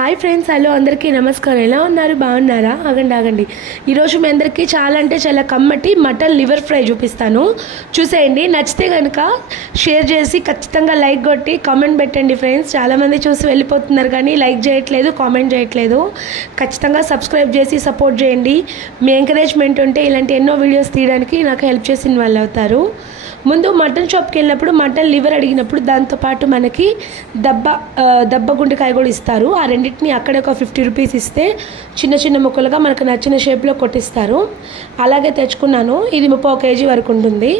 Hi friends, hello అందరికీ నమస్కారం. ఎలా ఉన్నారు? బాగున్నారా? ఆగండి. ఈరోజు మీ అందరికీ చాలా కమ్మటి మటన్ లివర్ ఫ్రై చూపిస్తాను. చూసేయండి. నచ్చితే కనుక షేర్ చేసి ఖచ్చితంగా లైక్ కొట్టి కామెంట్ పెట్టండి ఫ్రెండ్స్. చాలామంది చూసి వెళ్ళిపోతున్నారు కానీ లైక్ చేయట్లేదు, కామెంట్ చేయట్లేదు. ఖచ్చితంగా సబ్స్క్రైబ్ చేసి సపోర్ట్ చేయండి. మీ ఎంకరేజ్మెంట్ ఉంటే ఇలాంటి ఎన్నో వీడియోస్ తీయడానికి నాకు హెల్ప్ చేసిన వాళ్ళు అవుతారు. ముందు మటన్ షాప్కి వెళ్ళినప్పుడు మటన్ లివర్ అడిగినప్పుడు దాంతోపాటు మనకి దబ్బ గుండెకాయ కూడా ఇస్తారు. ఆ రెండింటిని అక్కడే ఒక 50 రూపీస్ ఇస్తే చిన్న ముక్కలుగా మనకు నచ్చిన షేప్లో కొట్టిస్తారు. అలాగే తెచ్చుకున్నాను. ఇది 30 kg వరకు ఉంటుంది.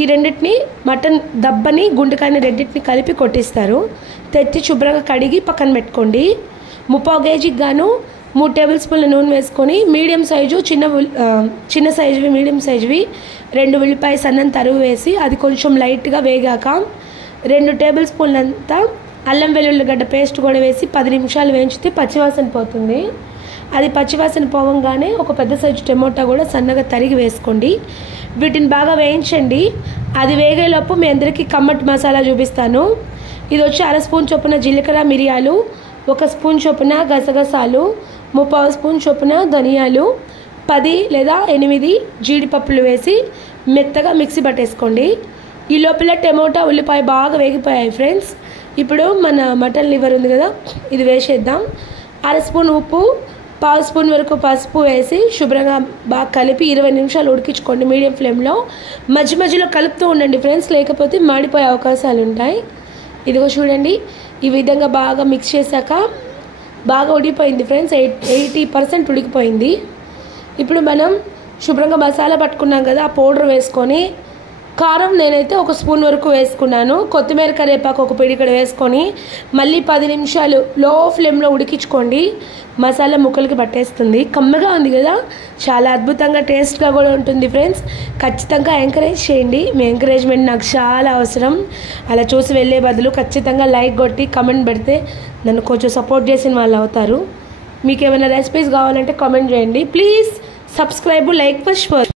ఈ రెండింటిని మటన్ దబ్బని గుండెకాయని రెండింటిని కలిపి కొట్టిస్తారు. తెచ్చి శుభ్రంగా కడిగి పక్కన పెట్టుకోండి. 30 kgకి గాను 3 టేబుల్ స్పూన్ల నూనె వేసుకొని మీడియం సైజు చిన్న సైజువి మీడియం సైజువి 2 ఉల్లిపాయ సన్నం తరుగు వేసి అది కొంచెం లైట్గా వేగాక 2 టేబుల్ స్పూన్లంతా అల్లం వెల్లుల్లిగడ్డ పేస్ట్ కూడా వేసి 10 నిమిషాలు వేయించితే పచ్చివాసన పోతుంది. అది పచ్చివాసన పోవంగానే ఒక పెద్ద సైజు టమోటా కూడా సన్నగా తరిగి వేసుకోండి. వీటిని బాగా వేయించండి. అది వేగేలోపు మీ అందరికీ కమ్మటి మసాలా చూపిస్తాను. ఇది వచ్చి 1/2 స్పూన్ చొప్పున జీలకర్ర మిరియాలు, 1 స్పూన్ చొప్పున గసగసాలు, 3/4 స్పూన్ చొప్పున ధనియాలు, 10 లేదా 8 జీడిపప్పులు వేసి మెత్తగా మిక్సీ పట్టేసుకోండి. ఈ లోపల టమోటా ఉల్లిపాయ బాగా వేగిపోయాయి ఫ్రెండ్స్. ఇప్పుడు మన మటన్ లివర్ ఉంది కదా, ఇది వేసేద్దాం. 1/2 స్పూన్ ఉప్పు, 1/4 స్పూన్ వరకు పసుపు వేసి శుభ్రంగా బాగా కలిపి 20 నిమిషాలు ఉడికించుకోండి మీడియం ఫ్లేమ్లో. మధ్యలో కలుపుతూ ఉండండి ఫ్రెండ్స్, లేకపోతే మాడిపోయే అవకాశాలు ఉంటాయి. ఇదిగో చూడండి, ఈ విధంగా బాగా మిక్స్ చేశాక బాగా ఉడికిపోయింది ఫ్రెండ్స్. 80% ఉడికిపోయింది. ఇప్పుడు మనం శుభ్రంగా మసాలా పట్టుకున్నాం కదా, ఆ పౌడర్ వేసుకొని కారం నేనైతే 1 స్పూన్ వరకు వేసుకున్నాను. కొత్తిమీర కరివేపాకు ఒక పిడికడ వేసుకొని మళ్ళీ 10 నిమిషాలు లో ఫ్లేమ్లో ఉడికించుకోండి. మసాలా ముక్కలకి పట్టేస్తుంది. కమ్మగా ఉంది కదా, చాలా అద్భుతంగా టేస్ట్గా కూడా ఉంటుంది ఫ్రెండ్స్. ఖచ్చితంగా ఎంకరేజ్ చేయండి. మీ ఎంకరేజ్మెంట్ నాకు చాలా అవసరం. అలా చూసి వెళ్ళే బదులు ఖచ్చితంగా లైక్ కొట్టి కమెంట్ పెడితే నన్ను కొంచెం సపోర్ట్ చేసిన వాళ్ళు అవుతారు. మీకు ఏమైనా రెసిపీస్ కావాలంటే కామెంట్ చేయండి. Please subscribe, like first.